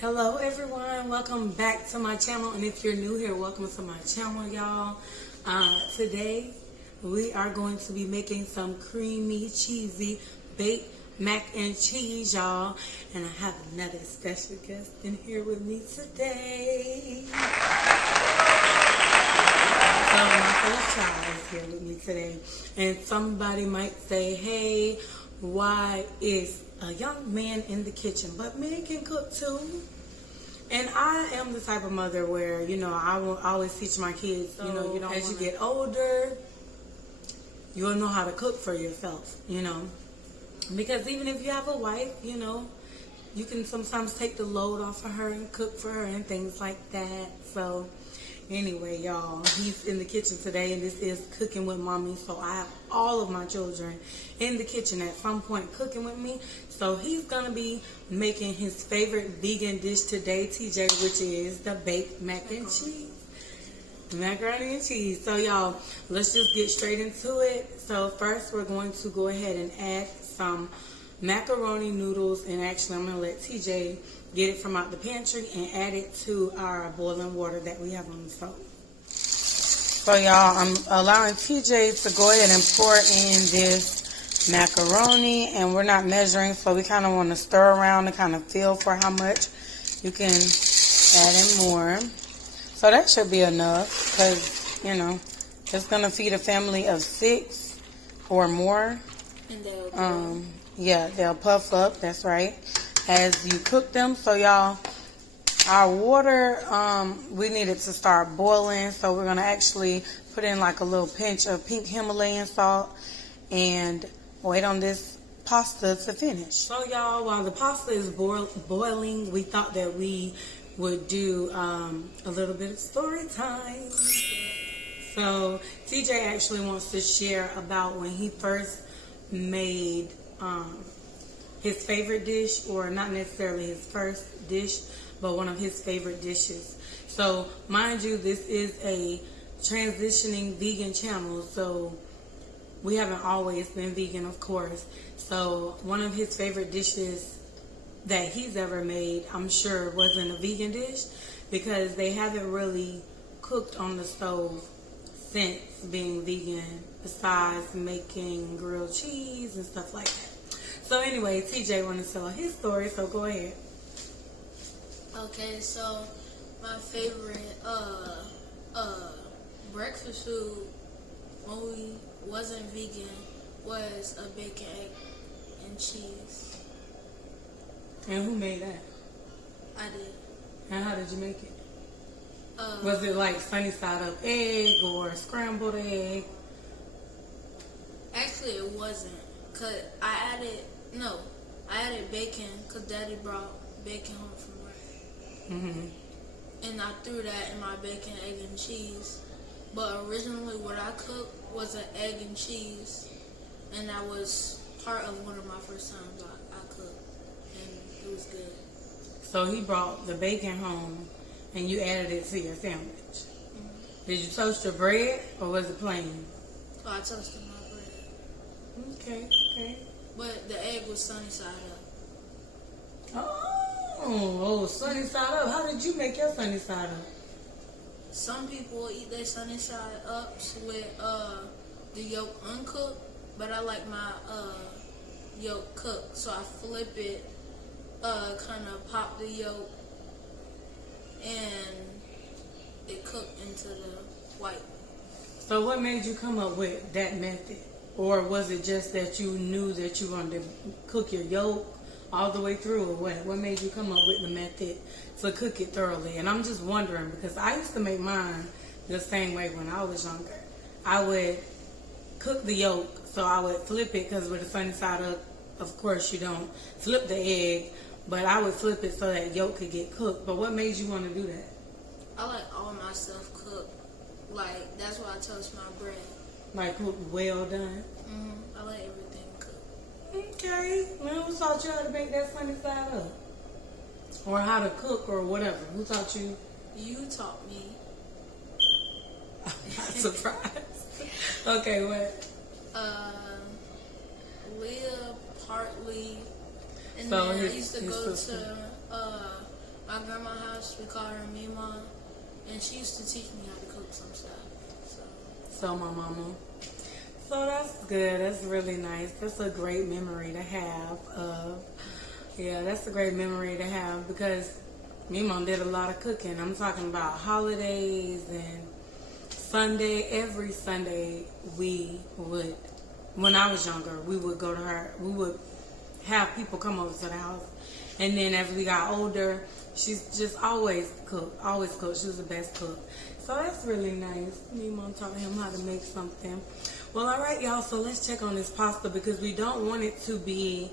Hello everyone, welcome back to my channel, and if you're new here, welcome to my channel, y'all. Today we are going to be making some creamy, cheesy baked mac and cheese, y'all, and I have another special guest in here with me today. So my first child is here with me today, and somebody might say, hey, why is a young man in the kitchen? But men can cook too. And I am the type of mother where, I will always teach my kids, as you get older, you'll know how to cook for yourself, Because even if you have a wife, you can sometimes take the load off of her and cook for her and things like that. So anyway, y'all, he's in the kitchen today, and this is Cooking with Mommy. So I have all of my children in the kitchen at some point cooking with me. So he's going to be making his favorite vegan dish today, TJ, which is the baked mac and cheese. Macaroni and cheese. So y'all, let's just get straight into it. So first we're going to go ahead and add some macaroni noodles, and actually I'm going to let TJ get it from out the pantry and add it to our boiling water that we have on the stove. So y'all, I'm allowing TJ to go ahead and pour in this macaroni, and we're not measuring, so we kind of want to stir around and kind of feel for how much. You can add in more. So that should be enough, because, it's going to feed a family of 6 or more. And they'll yeah, they'll puff up, that's right, as you cook them. So y'all, our water, we need it to start boiling, so we're going to actually put in like a little pinch of pink Himalayan salt and wait on this pasta to finish. So y'all, while the pasta is boiling, we thought that we would do a little bit of story time. So TJ actually wants to share about when he first made his favorite dish, or not necessarily his first dish, but one of his favorite dishes. So mind you, this is a transitioning vegan channel, so we haven't always been vegan, of course. So one of his favorite dishes that he's ever made, I'm sure, wasn't a vegan dish, because they haven't really cooked on the stove since being vegan, besides making grilled cheese and stuff like that. So anyway, TJ wanted to tell his story, so go ahead. Okay, so my favorite breakfast food when we wasn't vegan was a bacon, egg, and cheese. And who made that? I did. And how did you make it? Was it like sunny side up egg or scrambled egg? Actually, it wasn't. Cause I added bacon, cause Daddy brought bacon home from work. And I threw that in my bacon, egg, and cheese. But originally what I cooked was an egg and cheese, and that was part of one of my first times I cooked, and it was good. So he brought the bacon home, and you added it to your sandwich. Did you toast your bread, or was it plain? Oh, I toasted my bread. Okay. But the egg was sunny side up. Oh, sunny side up. How did you make your sunny side up? Some people eat their sunny side ups with the yolk uncooked, but I like my yolk cooked, so I flip it, kind of pop the yolk, and it cooked into the white. So what made you come up with that method? Or was it just that you knew that you wanted to cook your yolk all the way through, or what? What made you come up with the method to cook it thoroughly? And I'm just wondering, because I used to make mine the same way when I was younger. I would cook the yolk, so I would flip it, because with the sunny side up, of course you don't flip the egg, but I would flip it so that yolk could get cooked. But what made you want to do that? I like all my stuff cooked. Like, that's why I toast my bread. Like cooked well done? I like everything cooked. Okay. Well, who taught you how to make that sunny side up? Or how to cook or whatever? Who taught you? You taught me. I'm not surprised. Okay, what? Leah partly. And So then I used to go to my house. We call her Mima, and she used to teach me how to cook some stuff. So my mama. So that's good. That's really nice. That's a great memory to have. That's a great memory to have because me mom did a lot of cooking. I'm talking about holidays and every Sunday we would, when I was younger, we would go to her. We would have people come over to the house. And then as we got older, she's just always cooked. She was the best cook. So that's really nice. Me mom taught him how to make something. Well, all right, y'all. So let's check on this pasta because we don't want it to be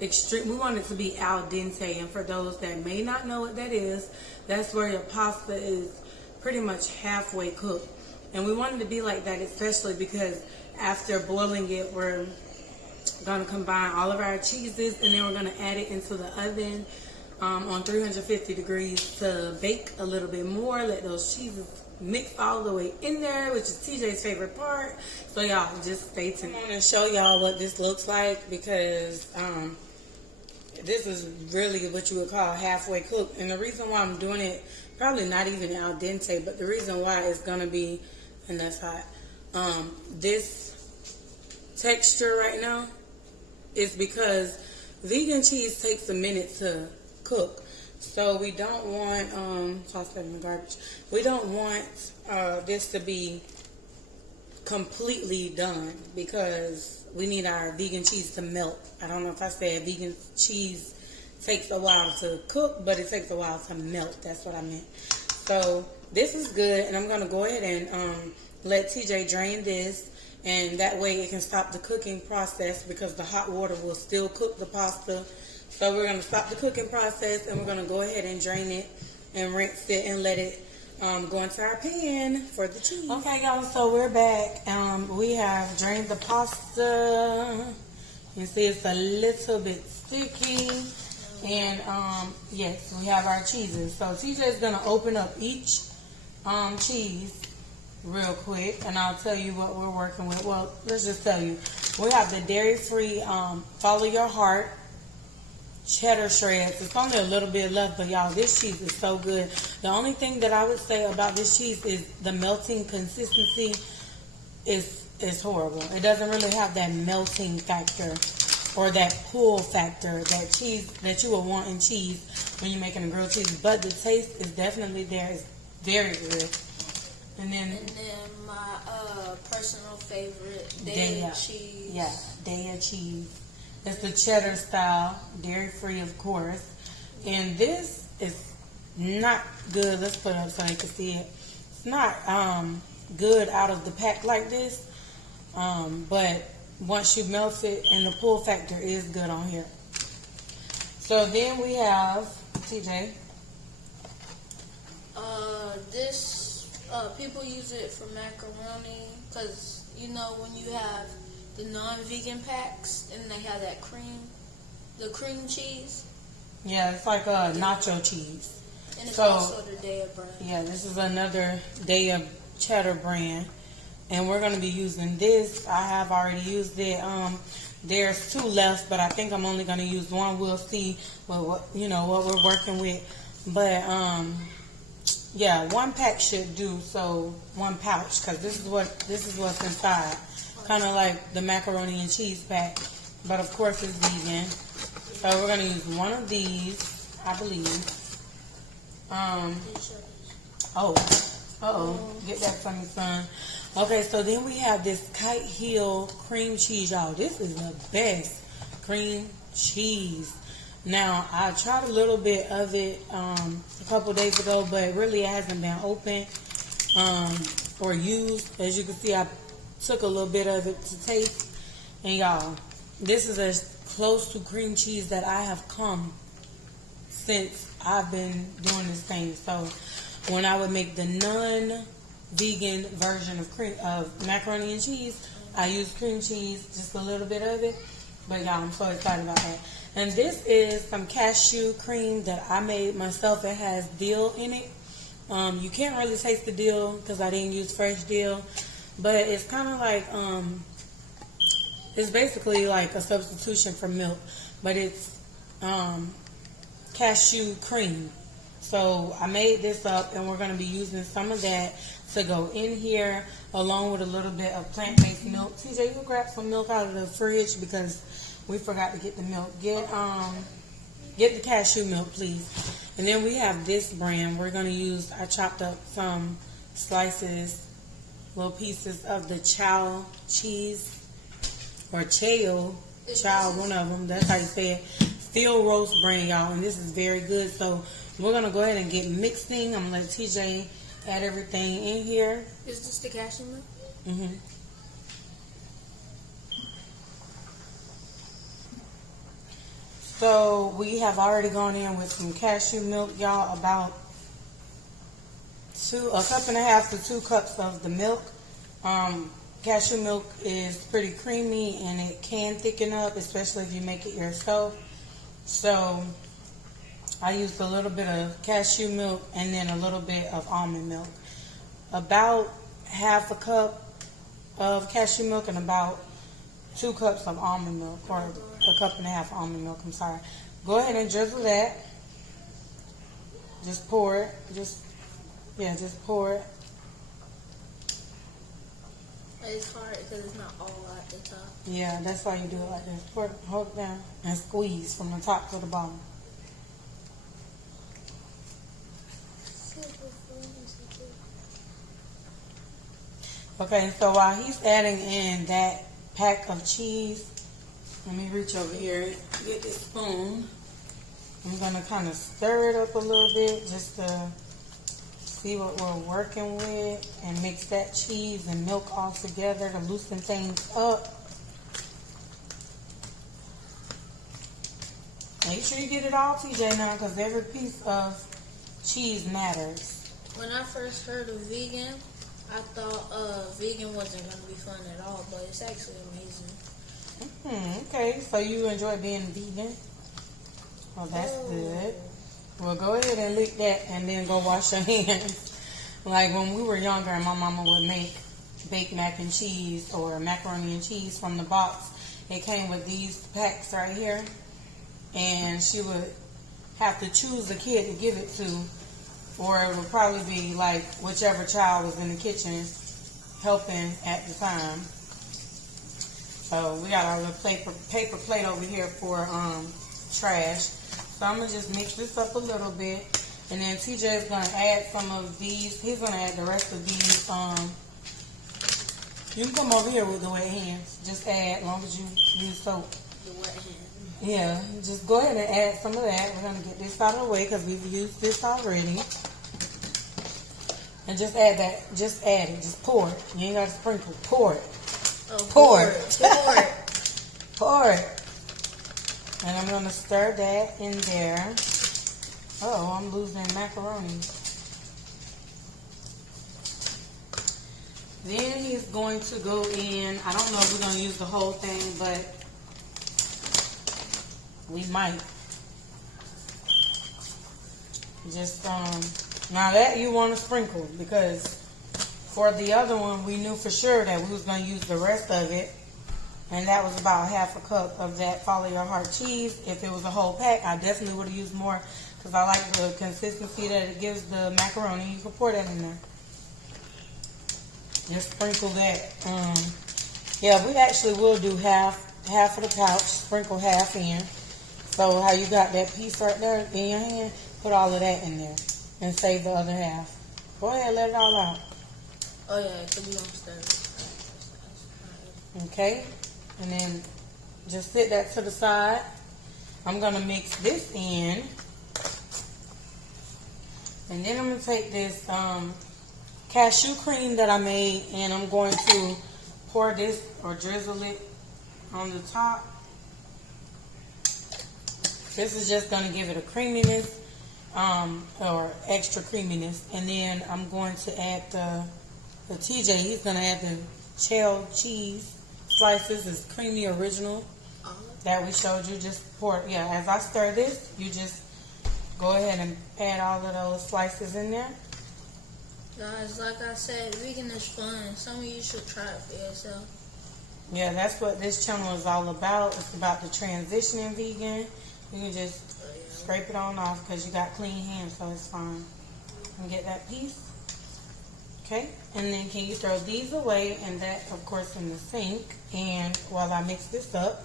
extreme. We want it to be al dente. And for those that may not know what that is, that's where your pasta is pretty much halfway cooked. And we want it to be like that, especially because after boiling it, we're going to combine all of our cheeses and then we're going to add it into the oven on 350 degrees to bake a little bit more. Let those cheeses mix all the way in there, which is TJ's favorite part. So y'all just stay tuned. I'm going to show y'all what this looks like because this is really what you would call halfway cooked. And the reason why I'm doing it, probably not even al dente, but the reason why it's going to be, and that's hot, this texture right now is because vegan cheese takes a minute to cook. So we don't want, toss that in the garbage. We don't want this to be completely done because we need our vegan cheese to melt. I don't know if I said vegan cheese takes a while to cook, but it takes a while to melt. That's what I meant. So this is good, and I'm going to go ahead and let TJ drain this, and that way it can stop the cooking process because the hot water will still cook the pasta. So we're going to stop the cooking process, and we're going to go ahead and drain it and rinse it and let it go into our pan for the cheese. Okay, y'all, so we're back. We have drained the pasta. You see it's a little bit sticky. And, yes, we have our cheeses. So TJ is going to open up each cheese real quick, and I'll tell you what we're working with. Well, let's just tell you. We have the dairy-free Follow Your Heart cheddar shreds. It's only a little bit left, but y'all, this cheese is so good. The only thing that I would say about this cheese is the melting consistency is horrible. It doesn't really have that melting factor or that pull factor, that cheese that you would want in cheese when you're making a grilled cheese. But the taste is definitely there. It's very good. And then my personal favorite, Daya cheese. Yeah, Daya cheese. It's the cheddar style, dairy-free, of course. And this is not good. Let's put it up so you can see it. It's not good out of the pack like this. But once you melt it, and the pull factor is good on here. So then we have, TJ. People use it for macaroni because, you know, when you have the non-vegan packs and they have that the cream cheese. Yeah, it's like a nacho cheese. And it's also the Daya brand. Yeah, this is another Daya cheddar brand. And we're going to be using this. I have already used it. There's 2 left, but I think I'm only going to use 1. We'll see what we're working with. But yeah, 1 pack should do. So 1 pouch, because this is what's inside. Kind of like the macaroni and cheese pack, but of course it's vegan. So we're gonna use 1 of these, I believe. Get that from me, son. Okay, so then we have this Kite Hill cream cheese, y'all. This is the best cream cheese. Now, I tried a little bit of it a couple days ago, but really it hasn't been opened or used. As you can see, I took a little bit of it to taste. And y'all, this is as close to cream cheese that I have come since I've been doing this thing. So when I would make the non-vegan version of macaroni and cheese, I use cream cheese, just a little bit of it. But y'all, I'm so excited about that. And this is some cashew cream that I made myself. It has dill in it. You can't really taste the dill because I didn't use fresh dill. But it's kind of like, it's basically like a substitution for milk. But it's cashew cream. So I made this up, and we're going to be using some of that to go in here, along with a little bit of plant-based milk. TJ, you grab some milk out of the fridge because we forgot to get the milk. Get the cashew milk, please. And then we have this brand. We're going to use, I chopped up some slices, little pieces of the chow cheese, or chow, one of them. That's how you say it. Steel roast brand, y'all, and this is very good. So we're going to go ahead and get mixing. I'm going to let TJ add everything in here. Is this the cashew milk? Mm-hmm. So we have already gone in with some cashew milk, y'all, about a cup and a half to 2 cups of the milk. Cashew milk is pretty creamy, and it can thicken up, especially if you make it yourself. So I used a little bit of cashew milk and then a little bit of almond milk. About half a cup of cashew milk and about 2 cups of almond milk, or a cup and a half almond milk, I'm sorry. Go ahead and drizzle that. Just pour it. Just pour it. It's hard because it's not all at the top. Yeah, that's why you do it like this. Pour it, hold it down, and squeeze from the top to the bottom. Okay, so while he's adding in that pack of cheese, let me reach over here, get this spoon. I'm going to kind of stir it up a little bit just to see what we're working with, and mix that cheese and milk all together to loosen things up. Make sure you get it all, TJ, now, because every piece of cheese matters. When I first heard of vegan, I thought vegan wasn't going to be fun at all, but it's actually amazing. Okay, so you enjoy being vegan? Well, that's good. Well, go ahead and lick that and then go wash your hands. Like when we were younger and my mama would make baked mac and cheese or macaroni and cheese from the box, it came with these packs right here. And she would have to choose a kid to give it to, or it would probably be like whichever child was in the kitchen helping at the time. So we got our little paper plate over here for trash. So I'm going to just mix this up a little bit. And then TJ is going to add some of these. He's going to add the rest of these. You can come over here with the wet hands. Just add, as long as you use soap. The wet hand. Yeah, just go ahead and add some of that. We're going to get this out of the way because we've used this already. And just add that. Just add it. Just pour it. You ain't got to sprinkle. Pour it. Oh, pour it. Pour it. Pour it. And I'm going to stir that in there. Oh, I'm losing macaroni. Then he's going to go in. I don't know if we're going to use the whole thing, but we might. Just, now that you want to sprinkle, because for the other one, we knew for sure that we was going to use the rest of it. And that was about half a cup of that Follow Your Heart cheese. If it was a whole pack, I definitely would have used more because I like the consistency that it gives the macaroni. You can pour that in there. Just sprinkle that. Yeah, we actually will do half of the pouch. Sprinkle half in. So how you got that piece right there in your hand, put all of that in there and save the other half. Go ahead, let it all out. Oh yeah, because we don't stir it. Okay. And then just sit that to the side. I'm going to mix this in. And then I'm going to take this cashew cream that I made, and I'm going to pour this or drizzle it on the top. This is just going to give it a creaminess or extra creaminess. And then I'm going to add the TJ. He's going to add the shell cheese slices. Is creamy original that we showed you. Just pour, yeah, as I stir this, you just go ahead and add all of those slices in there. Guys, like I said, vegan is fun. Some of you should try it for yourself. Yeah, that's what this channel is all about. It's about the transitioning vegan. You can just scrape it on off because you got clean hands, so it's fine. And get that piece. Okay, and then can you throw these away, and that, of course, in the sink. And while I mix this up,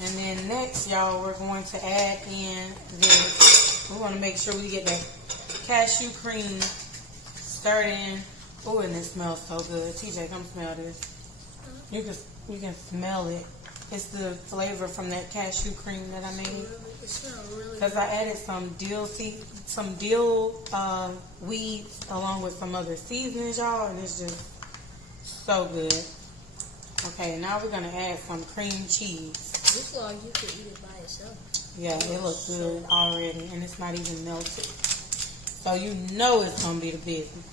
and then next, y'all, we're going to add in this. We want to make sure we get that cashew cream stirred in. Oh, and it smells so good. TJ, come smell this. You can smell it. It's the flavor from that cashew cream that I made. It smells really good. Because I added some dill weeds along with some other seasonings, y'all, and it's just so good. Okay, now we're gonna add some cream cheese. This looks like you could eat it by itself. Yeah, it looks good already, and it's not even melted. So you know it's gonna be the business.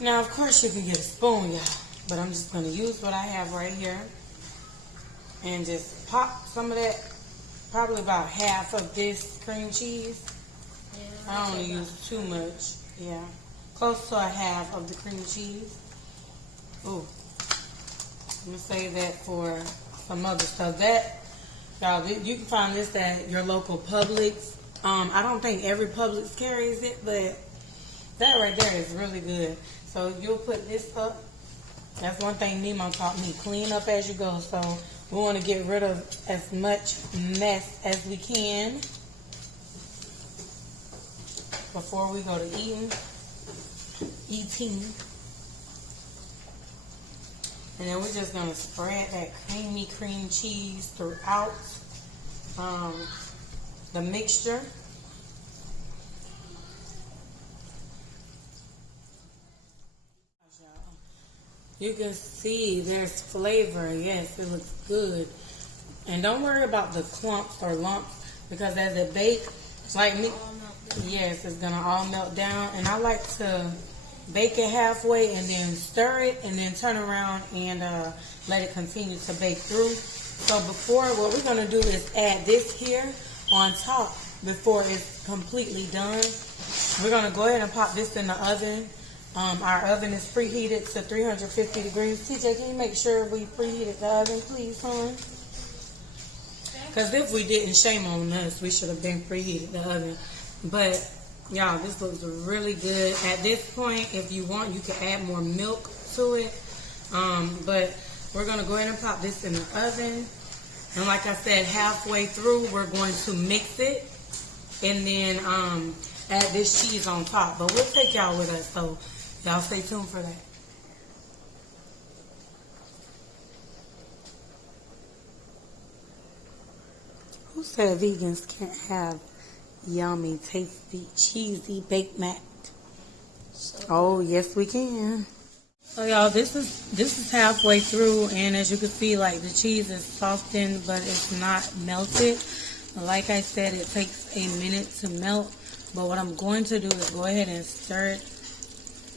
Now, of course, you can get a spoon, y'all, but I'm just gonna use what I have right here and just pop some of that. Probably about half of this cream cheese. Yeah, I don't want to use too much. Yeah, close to a half of the cream cheese. Ooh, I'm gonna save that for some other stuff. That, y'all, you can find this at your local Publix. I don't think every Publix carries it, but that right there is really good. So you'll put this up. That's one thing Nemo taught me: clean up as you go. So we want to get rid of as much mess as we can before we go to eating. And then we're just going to spread that creamy cream cheese throughout the mixture. You can see there's flavor. Yes, it looks good. And don't worry about the clumps or lumps, because as it bakes, like me, yes, it's gonna all melt down. And I like to bake it halfway and then stir it and then turn around and let it continue to bake through. So before, what we're gonna do is add this here on top before it's completely done. We're gonna go ahead and pop this in the oven. Our oven is preheated to 350 degrees. TJ, can you make sure we preheated the oven, please, hon? Because if we didn't, shame on us. We should have been preheated the oven. But, y'all, this looks really good. At this point, if you want, you can add more milk to it. But we're going to go ahead and pop this in the oven. And like I said, halfway through, we're going to mix it. And then add this cheese on top. But we'll take y'all with us, so y'all stay tuned for that. Who said vegans can't have yummy, tasty, cheesy baked mac? Oh, yes we can. So y'all, this is halfway through, and as you can see, like, the cheese is softened, but it's not melted. Like I said, it takes a minute to melt. But what I'm going to do is go ahead and stir it.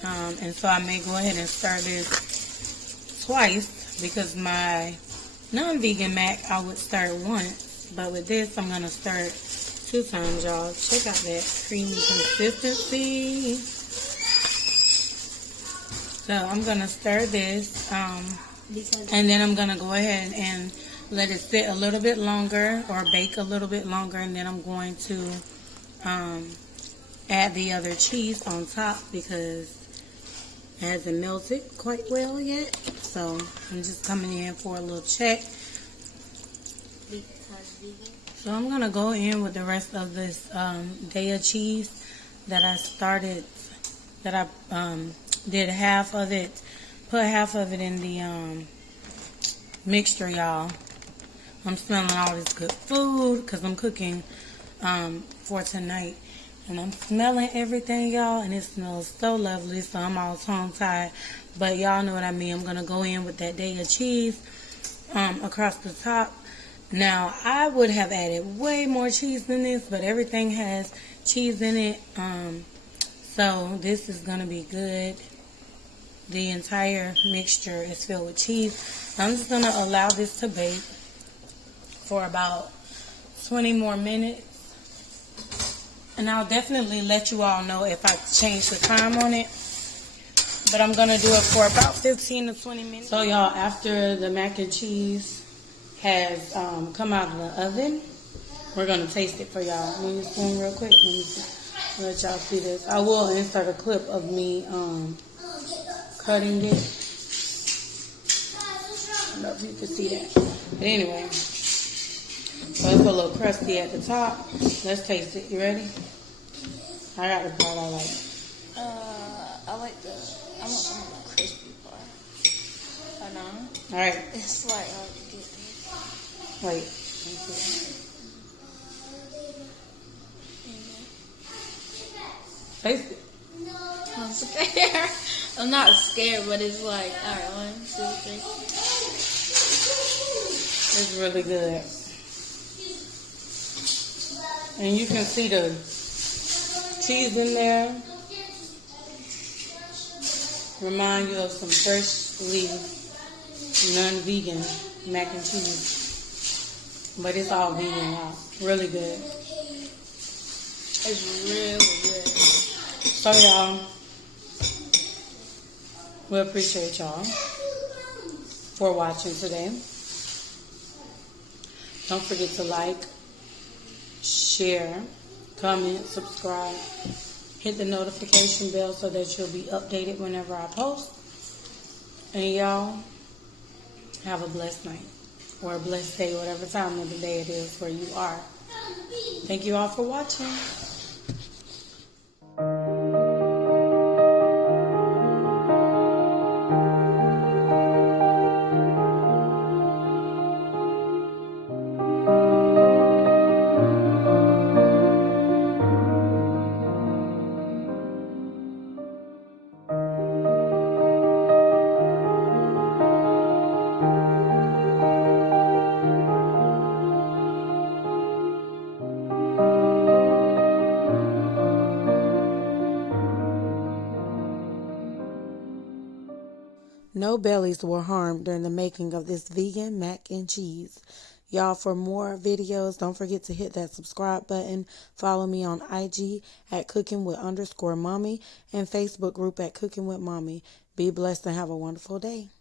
And so I may go ahead and stir this twice, because my non-vegan mac, I would stir it once. But with this, I'm going to stir it 2 times, y'all. Check out that creamy consistency. So I'm going to stir this. And then I'm going to go ahead and let it sit a little bit longer, or bake a little bit longer. And then I'm going to add the other cheese on top, because it hasn't melted quite well yet. So I'm just coming in for a little check. So I'm going to go in with the rest of this Daya cheese that I started, that I did half of it, put half of it in the mixture, y'all. I'm smelling all this good food because I'm cooking for tonight. And I'm smelling everything, y'all, and it smells so lovely, so I'm all tongue-tied. But y'all know what I mean. I'm going to go in with that Daya cheese across the top. Now, I would have added way more cheese than this, but everything has cheese in it. So this is going to be good. The entire mixture is filled with cheese. I'm just going to allow this to bake for about 20 more minutes. And I'll definitely let you all know if I change the time on it. But I'm going to do it for about 15 to 20 minutes. So, y'all, after the mac and cheese has come out of the oven. We're going to taste it for y'all. Move your spoon real quick. Let me let y'all see this. I will insert a clip of me cutting it. I don't know if you can see that. But anyway, so it's a little crusty at the top. Let's taste it. You ready? I got the part I like. I want some of the crispy part. Hold on. All right. It's like hard to get there. Wait. Taste it. I'm scared. I'm not scared, but it's like, alright, 1, 2, 3. It's really good. And you can see the cheese in there. Remind you of some freshly non-vegan mac and cheese. But it's all vegan, y'all. Really good. It's really good. So, y'all, we appreciate y'all for watching today. Don't forget to like, share, comment, subscribe. Hit the notification bell so that you'll be updated whenever I post. And y'all, have a blessed night or a blessed day, whatever time of the day it is where you are. Thank you all for watching. No bellies were harmed during the making of this vegan mac and cheese. Y'all, for more videos, don't forget to hit that subscribe button. Follow me on IG at cookingwith_mommy and Facebook group at Cooking with Mommy. Be blessed and have a wonderful day.